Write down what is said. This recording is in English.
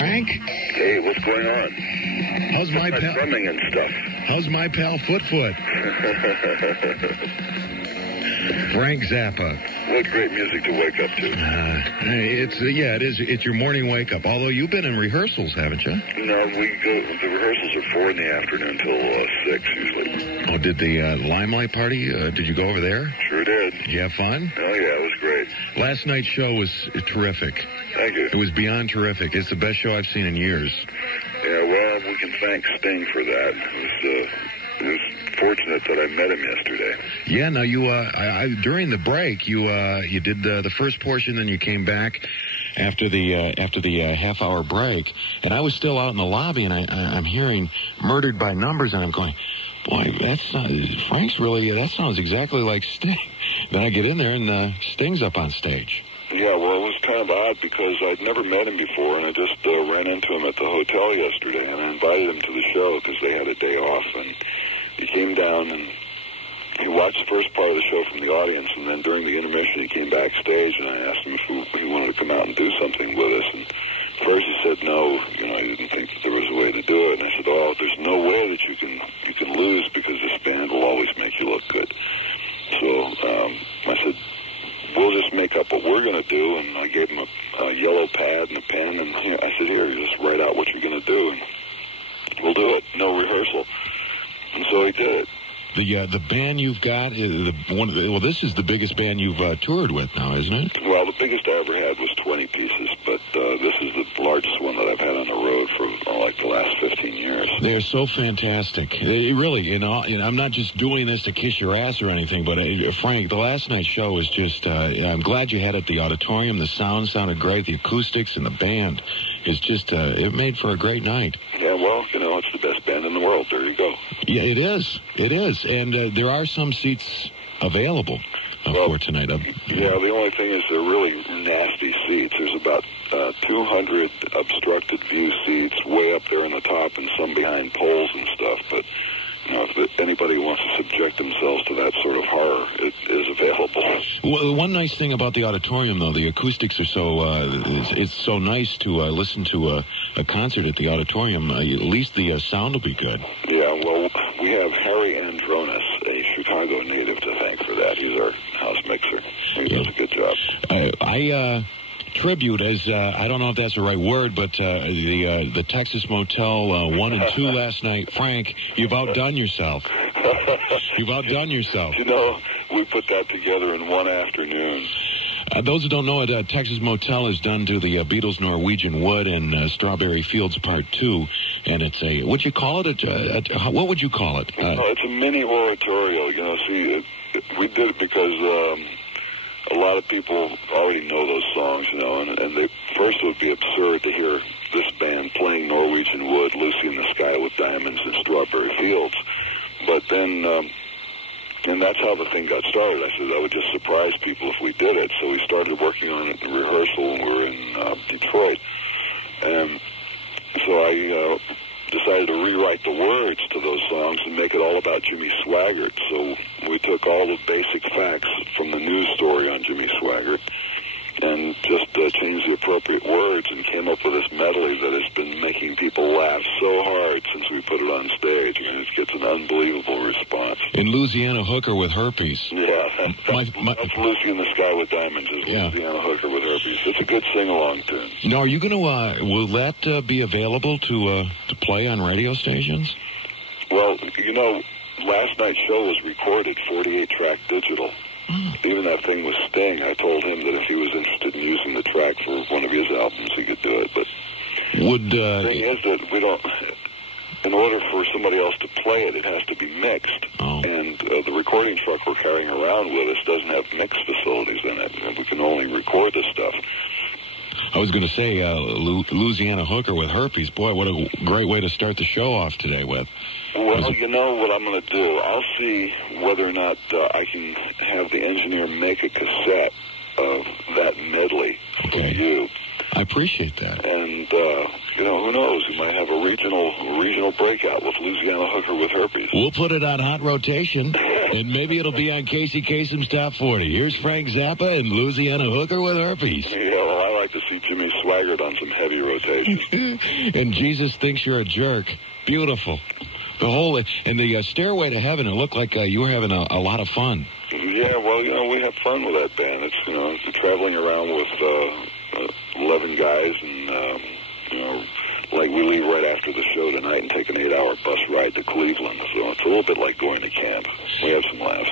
Frank? Hey, what's going on? How's my pal? Drumming and stuff. How's my pal Foot? Frank Zappa. What great music to wake up to. It is. It's your morning wake up. Although you've been in rehearsals, haven't you? No, the rehearsals are 4 in the afternoon till 6 usually. Oh, did the Limelight party? Did you go over there? Sure did. Did you have fun? Oh yeah, it was great. Last night's show was terrific. Thank you. It was beyond terrific. It's the best show I've seen in years. Yeah, well, we can thank Sting for that. It was fortunate that I met him yesterday. Yeah, no, you during the break, you did the first portion, then you came back after the half-hour break, and I was still out in the lobby, and I'm hearing "Murdered by Numbers," and I'm going, boy, that sounds exactly like Sting. Then I get in there, and Sting's up on stage. Yeah, well, it was kind of odd because I'd never met him before, and I just ran into him at the hotel yesterday, and I invited him to the show because they had a day off, and he came down and he watched the first part of the show from the audience, and then during the intermission he came backstage, and I asked him if he wanted to come out and do something with us, and first he said no, he didn't think that there was a way to do it, and I said, oh, there's no way that you can lose because this band will always make you look good. So I said, we'll just make up what we're going to do, and I gave him a yellow pad and a pen, and I said, here, just write out what you're going to do, and we'll do it, no rehearsal. And so he did it. The band you've got, this is the biggest band you've toured with now, isn't it? Well, the biggest I ever had was 20 pieces, but this is the largest one that I've had on the road for the last 15 years. They're so fantastic. They really, I'm not just doing this to kiss your ass or anything, but Frank, the last night's show was just, I'm glad you had it at the auditorium. The sound sounded great. The acoustics and the band is just, it made for a great night. Yeah, well, it's the best band in the world. There you go. Yeah, it is. It is. And there are some seats available for tonight. Yeah, the only thing is they're really nasty seats. There's about 200 obstructed view seats way up there in the top and some behind poles and stuff. But, if anybody wants to subject themselves to that sort of horror, it is available. Well, one nice thing about the auditorium, though, the acoustics are so, it's so nice to listen to a concert at the auditorium. At least the sound will be good. Yeah, well, we have Harry Andronis, a Chicago native, to thank for that. He's our house mixer. He does a good job. Tribute, as I don't know if that's the right word, but the Texas Motel 1 and 2 last night. Frank, you've outdone yourself. You've outdone yourself. We put that together in one afternoon. Those who don't know it, Texas Motel is done to the Beatles' Norwegian Wood and Strawberry Fields Part 2, and it's a, what'd you call it? What would you call it? It's a mini oratorio. We did it because a lot of people already know those songs, and they first it would be absurd to hear this band playing Norwegian Wood, Lucy in the Sky with Diamonds, and Strawberry Fields. But then, and that's how the thing got started. I said that would just surprise people if we did it. So we started working on it in rehearsal when we were in Detroit. And so I decided to rewrite the words to those songs and make it all about Jimmy Swaggart. So we took all the basic facts from the news story on Jimmy Swaggart and just changed the appropriate words and came up with this medley that has been making people laugh so hard since we put it on stage, and it gets an unbelievable response. In Louisiana Hooker with Herpes. Yeah, that's Lucy in the Sky with Diamonds is Louisiana Hooker with Herpes. It's a good sing-along tune. Now, are you going to, will that be available to play on radio stations? Well, last night's show was recorded 48-track digital. Even that thing with Sting, I told him that if he was interested in using the track for one of his albums, he could do it. But the thing is that we don't, in order for somebody else to play it, it has to be mixed. Oh. And the recording truck we're carrying around with us doesn't have mix facilities in it. And we can only record this stuff. I was going to say, Louisiana Hooker with Herpes. Boy, what a great way to start the show off today with. Well, what I'm going to do? I'll see whether or not I can have the engineer make a cassette of that medley for you. I appreciate that. And, who knows? We might have a regional breakout with Louisiana Hooker with Herpes. We'll put it on hot rotation, and maybe it'll be on Casey Kasem's Top 40. Here's Frank Zappa and Louisiana Hooker with Herpes. Yeah, well, I like to see Jimmy Swaggart on some heavy rotation. And Jesus Thinks You're a Jerk. Beautiful. The whole, and the Stairway to Heaven, it looked like you were having a lot of fun. Yeah, well, we have fun with that band. It's, traveling around with 11 guys, and, like we leave right after the show tonight and take an 8-hour bus ride to Cleveland. So it's a little bit like going to camp. We have some laughs.